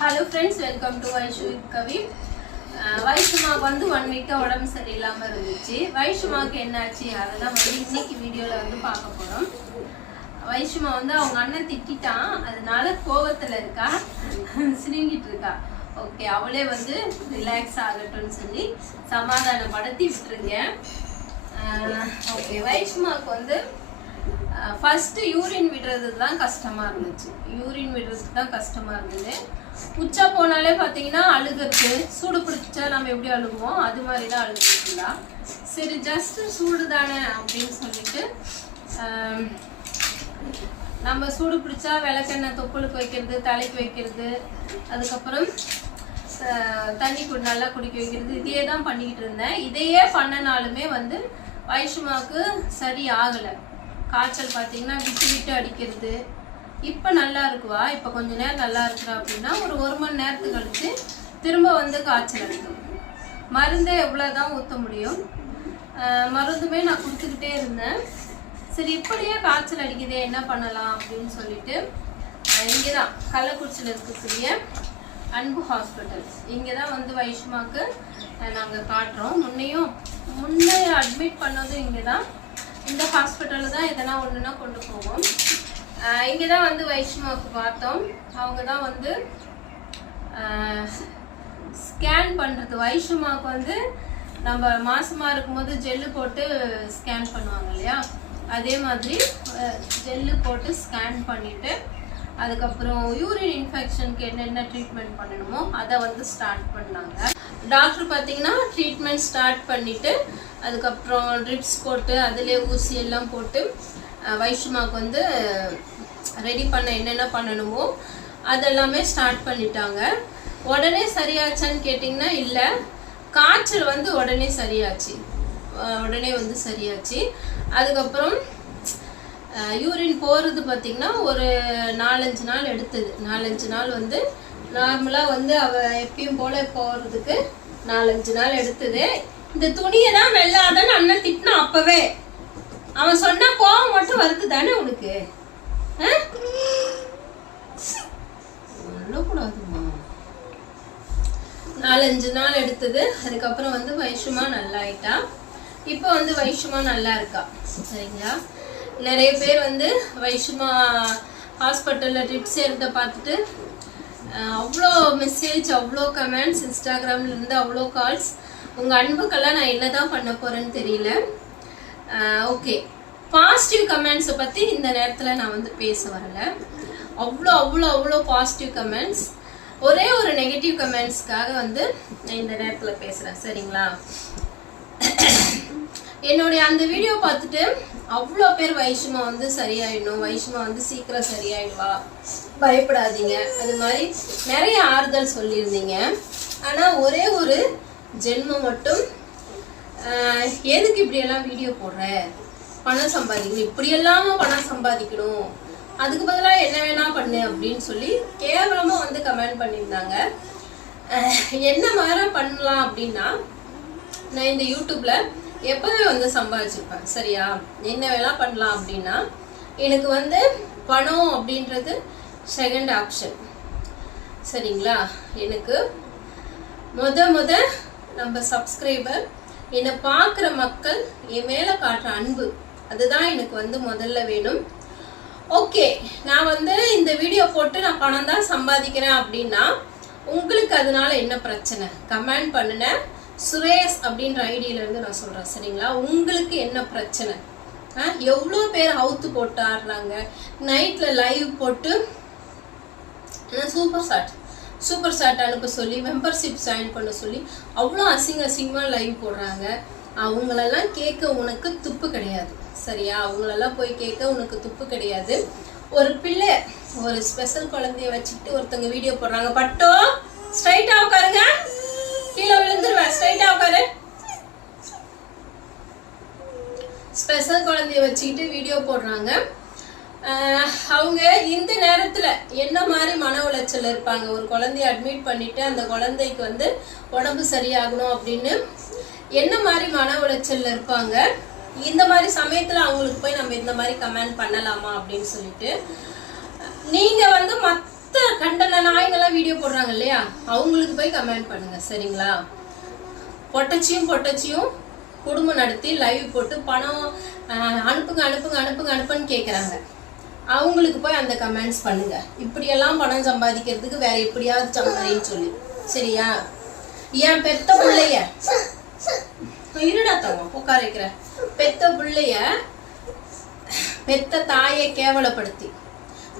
Hello friends, welcome to Vaishu with Kavi. Vaishuma வந்து 1 week உடம்பு சரியில்லாம இருந்துச்சு. வைஷுமாக்கு என்னாச்சு அதெல்லாம் வந்து இன்னைக்கு வீடியோல வந்து பார்க்க போறோம். வைஷுமா வந்து அவங்க அண்ணன் திட்டிட்டான், அதனால கோவத்துல இருக்கா, சிரிங்கிட்டு இருக்கா. ஓகே, அவளே வந்து ரிலாக்ஸ் ஆகட்டும்னு சொல்லி சமாதானப்படுத்தி விட்டுருங்க. ஓகே, வைஷுமாக்கு வந்து ஃபர்ஸ்ட் யூரின் விடுறதுக்கு தான் கஷ்டமா இருந்துச்சு. யூரின் விடுறதுக்கு தான் கஷ்டமா இருந்தது. உச்சா போனாலே பார்த்தீங்கன்னா அழுகிறது, சூடு பிடிச்சா நம்ம எப்படி அழுகுவோம் அது மாதிரி தான் அழுகுறா. சரி, ஜஸ்ட் சூடு தானே அப்படின்னு சொல்லிட்டு நம்ம சூடு பிடிச்சா விளக்கெண்ணெய் தொப்புளுக்கு வைக்கிறது, தலைக்கு வைக்கிறது, அதுக்கப்புறம் தண்ணி நல்லா குடிக்க வைக்கிறது, இதையே தான் பண்ணிக்கிட்டு இருந்தேன். இதையே பண்ணனாலுமே வந்து வைஷுமாவுக்கு சரி ஆகலை. காய்ச்சல் பார்த்தீங்கன்னா விட்டு விட்டு அடிக்கிறது. இப்போ நல்லா இருக்குவா, இப்போ கொஞ்ச நேரம் நல்லா இருக்கிறா அப்படின்னா ஒரு மணி நேரத்துக்கு கழிச்சு திரும்ப வந்து காய்ச்சல் அடிக்கும். மருந்தே எவ்வளோதான் ஊற்ற முடியும், மருந்துமே நான் கொடுத்துக்கிட்டே இருந்தேன். சரி, இப்படியே காய்ச்சல் அடிக்குதே என்ன பண்ணலாம் அப்படின்னு சொல்லிட்டு இங்கே தான் கள்ளக்குறிச்சியில் இருக்கக்கூடிய அன்பு ஹாஸ்பிட்டல், இங்கே தான் வந்து வைஷுமாவுக்கு நாங்கள் காட்டுறோம். முன்னே அட்மிட் பண்ணதும் இங்கே தான், இந்த ஹாஸ்பிட்டலில் தான் எதனா ஒன்றுனா கொண்டு போவோம். இங்கே தான் வந்து வைஷ்ணவுக்கு பார்த்தோம். அவங்க தான் வந்து ஸ்கேன் பண்ணுறது. வைஷ்ணவுக்கு வந்து நம்ம மாசமாக இருக்கும்போது ஜெல்லு போட்டு ஸ்கேன் பண்ணுவாங்க இல்லையா, அதே மாதிரி ஜெல்லு போட்டு ஸ்கேன் பண்ணிவிட்டு அதுக்கப்புறம் யூரின் இன்ஃபெக்ஷனுக்கு என்னென்ன ட்ரீட்மெண்ட் பண்ணணுமோ அதை வந்து ஸ்டார்ட் பண்ணாங்க. டாக்டர் பார்த்தீங்கன்னா ட்ரீட்மெண்ட் ஸ்டார்ட் பண்ணிவிட்டு அதுக்கப்புறம் ட்ரிப்ஸ் போட்டு அதிலே ஊசி எல்லாம் போட்டு வைஷுமாவுக்கு வந்து ரெடி பண்ண என்னென்ன பண்ணணுமோ அதெல்லாமே ஸ்டார்ட் பண்ணிட்டாங்க. உடனே சரியாச்சான்னு கேட்டிங்கன்னா இல்லை, காய்ச்சல் வந்து உடனே சரியாச்சு. அதுக்கப்புறம் யூரின் போகிறது பார்த்திங்கன்னா ஒரு 4-5 நாள் எடுத்தது. 4-5 நாள் வந்து நார்மலாக வந்து அவள் எப்பயும் போல போகிறதுக்கு 4-5 நாள் எடுத்தது. இந்த துணியை தான் வெள்ளாதன்னு அண்ணன் திட்டினான். அப்பவே அவன் சொன்னா கோவம் மட்டும் வருது தானே உனக்கு? சொல்லக்கூடாதுமா. 4-5 நாள் எடுத்தது. அதுக்கப்புறம் வந்து வைஷுமா நல்லா ஆயிட்டா. இப்போ வந்து வைஷுமா நல்லா இருக்கா. சரிங்களா? நிறைய பேர் வந்து வைஷுமா ஹாஸ்பிட்டலில் ட்ரிப்ஸ் எடுத்த பார்த்துட்டு அவ்வளோ மெசேஜ், அவ்வளோ கமெண்ட்ஸ், இன்ஸ்டாகிராம்ல இருந்து அவ்வளோ கால்ஸ். உங்கள் அன்புக்கெல்லாம் நான் என்ன தான் பண்ண போகிறேன்னு தெரியல. ஓகே, பாசிட்டிவ் கமெண்ட்ஸை பற்றி இந்த நேரத்தில் நான் வந்து பேச வரல. அவ்வளோ அவ்வளோ அவ்வளோ பாசிட்டிவ் கமெண்ட்ஸ். ஒரே ஒரு நெகட்டிவ் கமெண்ட்ஸ்க்காக வந்து நான் இந்த நேரத்தில் பேசுகிறேன். சரிங்களா? என்னுடைய அந்த வீடியோ பார்த்துட்டு அவ்வளோ பேர் வைஷுமா வந்து சரியாயிடணும், வைஷுமா வந்து சீக்கிரம் சரியாயிடுவா, பயப்படாதீங்க, அது மாதிரி நிறைய ஆறுதல் சொல்லியிருந்தீங்க. ஆனால் ஒரே ஒரு ஜென்மம் மட்டும் எதுக்கு இப்படியெல்லாம் வீடியோ போடுற, பணம் சம்பாதிக்கணும், இப்படியெல்லாம் பணம் சம்பாதிக்கணும், அதுக்கு பதிலாக என்ன வேணா பண்ணு அப்படின்னு சொல்லி கேவலமாக வந்து கமெண்ட் பண்ணியிருந்தாங்க. என்ன மாதிரி பண்ணலாம் அப்படின்னா, நான் இந்த யூடியூப்பில் எப்போவே வந்து சம்பாதிச்சிருப்பேன். சரியா? என்ன வேணா பண்ணலாம் அப்படின்னா எனக்கு வந்து பணம் அப்படின்றது செகண்ட் ஆப்ஷன். சரிங்களா? எனக்கு முத நம்ம சப்ஸ்கிரைபர், என்னை பார்க்குற மக்கள், என் மேலே காட்டுற அன்பு, அதுதான் எனக்கு வந்து முதல்ல வேணும். ஓகே, நான் வந்து இந்த வீடியோ போட்டு நான் பணம் தான் சம்பாதிக்கிறேன் அப்படின்னா உங்களுக்கு அதனால என்ன பிரச்சனை? கமெண்ட் பண்ணுனேன். சுரேஷ் அப்படின்ற ஐடியிலேருந்து நான் சொல்கிறேன். சரிங்களா? உங்களுக்கு என்ன பிரச்சனை? எவ்வளோ பேர் அவுத்து போட்டு ஆடுறாங்க, நைட்டில் லைவ் போட்டு சூப்பர் சாட் அனுப்ப சொல்லி, மெம்பர்ஷிப் ஜாயின் பண்ண சொல்லி அவ்வளோ அசிங்கமாக லைவ் போடுறாங்க. அவங்களெல்லாம் கேட்க உனக்கு துப்பு கிடையாது. சரியா? அவங்களெல்லாம் போய் கேட்க உனக்கு துப்பு கிடையாது. ஒரு பிள்ளை, ஒரு ஸ்பெஷல் குழந்தைய வச்சுக்கிட்டு ஒருத்தவங்க வீடியோ போடுறாங்க. பட்டோ ஸ்ட்ரைட்டாக உட்காருங்க, கீழே விழுந்துருவேன், ஸ்ட்ரைட்டாக உட்காரு. ஸ்பெஷல் குழந்தைய வச்சுக்கிட்டு வீடியோ போடுறாங்க. அவங்க இந்த நேரத்தில் என்ன மாதிரி மன உளைச்சல் இருப்பாங்க? ஒரு குழந்தைய அட்மிட் பண்ணிட்டு அந்த குழந்தைக்கு வந்து உடம்பு சரியாகணும் அப்படின்னு என்ன மாதிரி மன உளைச்சல் இருப்பாங்க? இந்த மாதிரி சமயத்தில் அவங்களுக்கு போய் நம்ம இந்த மாதிரி கமெண்ட் பண்ணலாமா அப்படின்னு சொல்லிட்டு நீங்கள் வந்து மற்ற கண்டன நாய்ங்கெல்லாம் வீடியோ போடுறாங்க இல்லையா, அவங்களுக்கு போய் கமெண்ட் பண்ணுங்க சரிங்களா. பொட்டச்சியும் குடும்பம் நடத்தி லைவ் போட்டு பணம் அனுப்புங்க அனுப்புங்க அனுப்புங்க அனுப்புன்னு கேட்குறாங்க. அவங்களுக்கு போய் அந்த கமெண்ட்ஸ் பண்ணுங்க. இப்படியெல்லாம் பணம் சம்பாதிக்கிறதுக்கு வேற எப்படியாவது சம்பாதின்னு சொல்லி சரியா. என் பெத்த பிள்ளைய இருடாத்தவங்க உட்கார வைக்கிற பெத்த பிள்ளைய பெத்த தாயை கேவலப்படுத்தி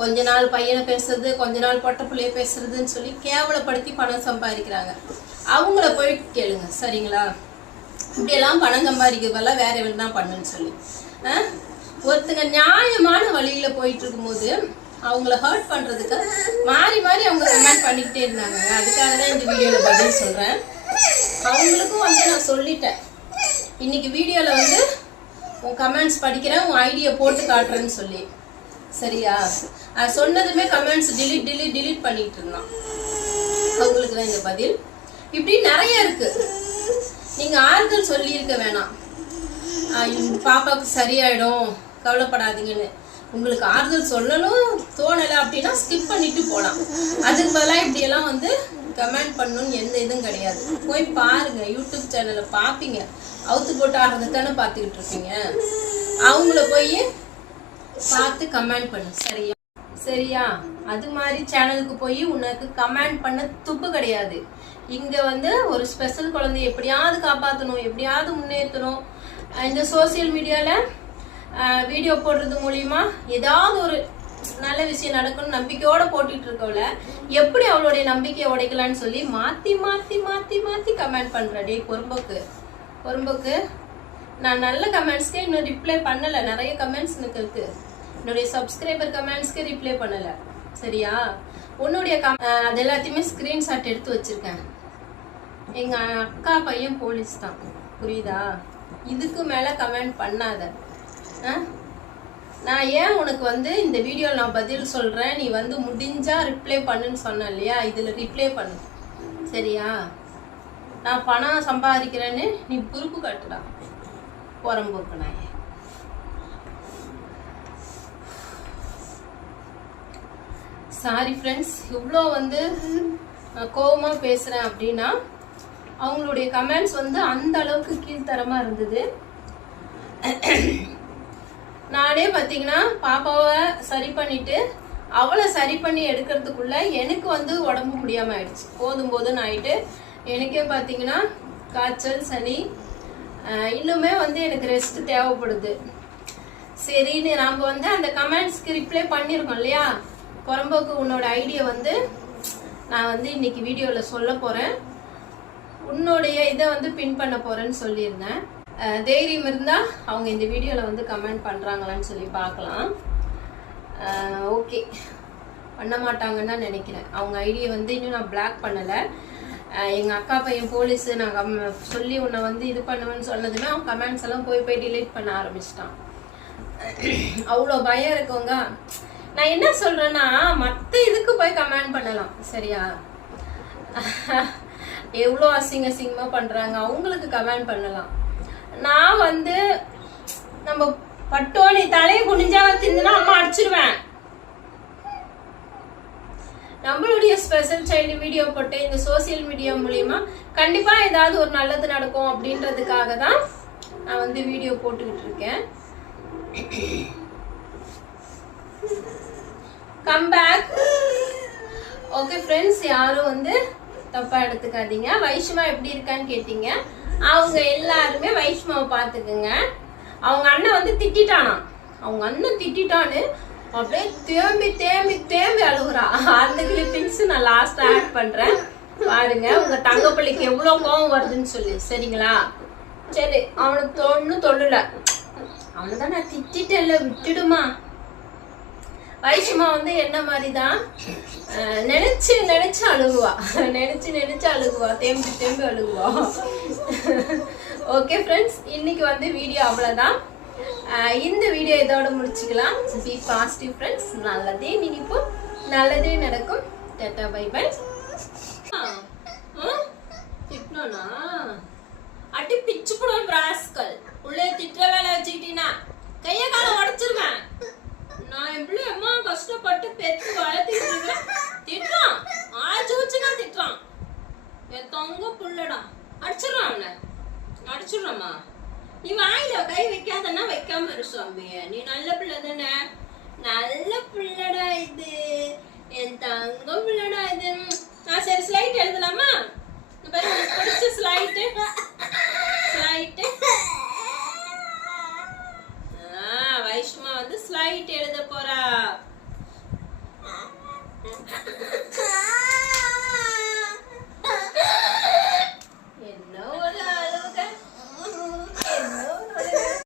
கொஞ்ச நாள் பையனை பேசுறது, கொஞ்ச நாள் பொட்ட பிள்ளைய பேசுறதுன்னு சொல்லி கேவலப்படுத்தி பணம் சம்பாதிக்கிறாங்க. அவங்கள போய் கேளுங்க சரிங்களா. இப்படியெல்லாம் பணம் சம்பாதிக்கிறதெல்லாம் வேற என்ன பண்ணுன்னு சொல்லி ஒருத்தங்க நியாயமான வழியில போயிட்டு இருக்கும்போது அவங்கள ஹர்ட் பண்றதுக்கு மாறி மாறி அவங்க கமெண்ட் பண்ணிக்கிட்டே இருந்தாங்க. அதுக்காக தான் இந்த வீடியோல பதில் சொல்றேன். அவங்களுக்கும் வந்து நான் சொல்லிட்டேன், இன்னைக்கு வீடியோல வந்து உன் கமெண்ட்ஸ் படிக்கிறேன், உன் ஐடியா போட்டு காட்டுறேன்னு சொல்லி சரியா. அது சொன்னதுமே கமெண்ட்ஸ் டிலீட் பண்ணிட்டு இருந்தான். அவங்களுக்கு தான் இந்த பதில். இப்படி நிறைய இருக்கு. நீங்க ஆறுதல் சொல்லி இருக்க வேணாம், பாப்பாவுக்கு சரியாயிடும் கவலைப்படாதீங்கன்னு. உங்களுக்கு ஆறுதல் சொல்லணும் தோணலை அப்படின்னா ஸ்கிப் பண்ணிட்டு போகலாம். அதுக்கு பதிலாக இப்படியெல்லாம் வந்து கமெண்ட் பண்ணணும்னு எந்த இதுவும் கிடையாது. போய் பாருங்க, யூடியூப் சேனலை பார்ப்பீங்க, அவுத்து போட்டு ஆடுறது தானே பார்த்துக்கிட்டு இருப்பீங்க. அவங்கள போய் பார்த்து கமெண்ட் பண்ணு சரியா சரியா. அது மாதிரி சேனலுக்கு போய் உனக்கு கமெண்ட் பண்ண துப்பு கிடையாது. இங்க வந்து ஒரு ஸ்பெஷல் குழந்தைய எப்படியாவது காப்பாற்றணும், எப்படியாவது முன்னேற்றணும். இந்த சோசியல் மீடியால வீடியோ போடுறது மூலியமா ஏதாவது ஒரு நல்ல விஷயம் நடக்கணும் நம்பிக்கையோட போட்டுட்டு இருக்கவள எப்படி அவளுடைய நம்பிக்கையை உடைக்கலான்னு சொல்லி மாத்தி மாத்தி மாத்தி மாத்தி கமெண்ட் பண்ற. டே பொறும்போக்கு நான் நல்ல கமெண்ட்ஸ்க்கு இன்னும் ரிப்ளை பண்ணல. நிறைய கமெண்ட்ஸ் எனக்கு இருக்கு. என்னுடைய சப்ஸ்கிரைபர் கமெண்ட்ஸ்க்கு ரிப்ளை பண்ணல சரியா. உன்னுடைய அது எல்லாத்தையுமே ஸ்கிரீன்ஷாட் எடுத்து வச்சிருக்கேன். எங்க அக்கா பையன் போலீஸ் தான், புரியுதா. இதுக்கு மேல கமெண்ட் பண்ணாத. நான் ஏன் உனக்கு வந்து இந்த வீடியோவில் நான் பதில் சொல்றேன், நீ வந்து முடிஞ்சா ரிப்ளை பண்ணுன்னு சொன்ன இல்லையா, இதுல ரிப்ளை பண்ணு சரியா. நான் பணம் சம்பாதிக்கிறேன்னு நீ பொறுப்பு காட்டுடா புறம்போக்கு நாயே. சாரி ஃப்ரெண்ட்ஸ், இவ்வளோ வந்து கோபமாக பேசுகிறேன் அப்படின்னா அவங்களுடைய கமெண்ட்ஸ் வந்து அந்த அளவுக்கு கீழ்த்தரமாக இருந்தது. நானே பார்த்தீங்கன்னா பாப்பாவை சரி பண்ணிட்டு அவளை சரி பண்ணி எடுக்கிறதுக்குள்ள எனக்கு வந்து உடம்பு முடியாமல் ஆயிடுச்சு. போதும்னு ஆயிட்டு எனக்கே பார்த்தீங்கன்னா காய்ச்சல் சளி, இன்னுமே வந்து எனக்கு ரெஸ்ட் தேவைப்படுது. சரின்னு நாம் வந்து அந்த கமெண்ட்ஸ்க்கு ரிப்ளை பண்ணியிருக்கோம் இல்லையா. புறம்போக்கு உன்னோட ஐடியா வந்து நான் வந்து இன்னைக்கு வீடியோவில் சொல்ல போகிறேன், உன்னுடைய இதை வந்து பின் பண்ண போகிறேன்னு சொல்லியிருந்தேன். தைரியம் இருந்தால் அவங்க இந்த வீடியோவில் வந்து கமெண்ட் பண்ணுறாங்களான்னு சொல்லி பார்க்கலாம். ஓகே, பண்ண மாட்டாங்கன்னு தான் நினைக்கிறேன். அவங்க ஐடியா வந்து இன்னும் நான் பிளாக் பண்ணலை. எங்கள் அக்கா பையன் போலீஸு நான் சொல்லி உன்னை வந்து இது பண்ணுவேன்னு சொன்னதுமே அவன் கமெண்ட்ஸ் எல்லாம் போய் டிலீட் பண்ண ஆரம்பிச்சிட்டான். அவ்வளோ பயம் இருக்கவங்க. நான் என்ன சொல்கிறேன்னா, மற்ற இதுக்கு போய் கமெண்ட் பண்ணலாம் சரியா. எவ்வளோ அசிங்கமாக பண்ணுறாங்க அவங்களுக்கு கமெண்ட் பண்ணலாம். நான் வந்து நம்ம பட்டோனி தலையை குனிஞ்சா தின்னா அம்மா அடிச்சிருவேன். நம்மளுடைய ஸ்பெஷல் சைல்டு வீடியோ போட்டு இந்த சோசியல் மீடியா மூலியமா கண்டிப்பா ஏதாவது ஒரு நல்லது நடக்கும் அப்படின்றதுக்காக தான் நான் வந்து வீடியோ போட்டுக்கிட்டு இருக்கேன். Come back. ஓகே ஃப்ரெண்ட்ஸ், யாரும் வந்து தப்பா எடுத்துக்காதீங்க. வைஷ்மா எப்படி இருக்கான்னு கேட்டீங்க. அவங்க எல்லாருமே வைஷ்மாவை பார்த்துக்குங்க. அவங்க அண்ணன் வந்து திட்டானா, அவங்க அண்ணன் திட்டான்னு அப்படியே தேம்பி தேம்பி தேம்பி அழுகுறா. அந்த கிளிப்பிங்ஸ் நான் லாஸ்ட் ஆட் பண்றேன் பாருங்க, உங்க தங்கப்பள்ளிக்கு எவ்வளவு கோவம் வருதுன்னு சொல்லி சரிங்களா. சரி, அவனுக்கு ஒன்னும் தொல்லல, அவனைதான் நான் திட்டேன்ல, விட்டுடுமா. வைஷ்மா வந்து என்ன மாதிரிதான் நினைச்சு நினைச்சு அழுகுவா, நினைச்சு அழுகுவா, தேம்பி தேம்பி அழுகுவா. ஓகே ஃப்ரெண்ட்ஸ், இன்னைக்கு வந்து வீடியோ அவ்வளவுதான். இந்த வீடியோ இதோட முடிச்சுக்கலாம். Be positive friends. நல்லதே நினைப்போம், நல்லதே நடக்கும். Tata bye by. திட்டனா அடி பிச்சு போடும் ராஸ்கல். உள்ளே திட்டுற வேலை வச்சுக்கிட்டீங்கன்னா கைய கால உடைச்சிருவேன். நான் எப்படி அம்மா கஷ்டப்பட்டு பெத்து வளர்த்துக்கிட்டு இருக்கேன். திட்டம் ஆச்சு சாமி, நீ நல்ல பிள்ளை தானே? நல்ல பிள்ளைடா இது, என் தங்கம் பிள்ளைடா இது. சரி ஸ்லைட் எழுதலாமா? பாரு, உனக்கு பிடிச்ச ஸ்லைட்டு